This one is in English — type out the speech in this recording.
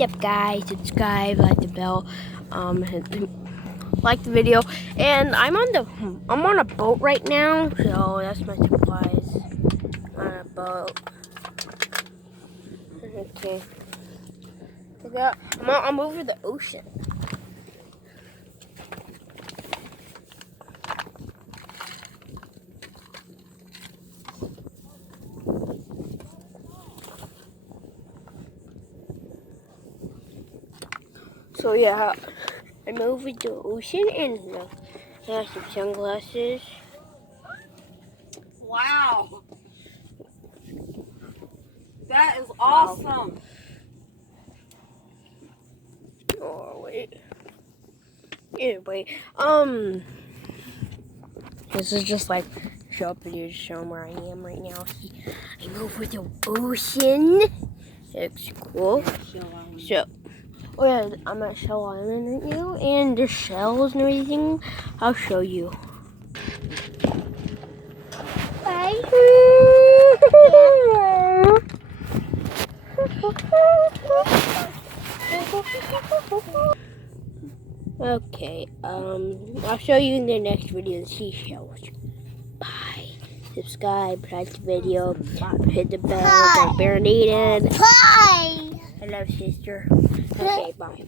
what's up, guys? Subscribe, like the bell, like the video. And I'm on a boat right now, so that's my supplies on a boat. Okay. I'm over the ocean. So yeah, I'm over the ocean and I have some sunglasses. Wow. That is awesome. Oh wait. Anyway, this is just like show up video to show them where I am right now. I'm over the ocean. It's cool. So, oh yeah, I'm at Shell Island right now, and there's shells and everything. I'll show you. Bye. Okay, I'll show you in the next video the seashells. Bye. Subscribe, like the video, hit the bell, don't bear needed. Bye. Hello, sister. Okay, bye.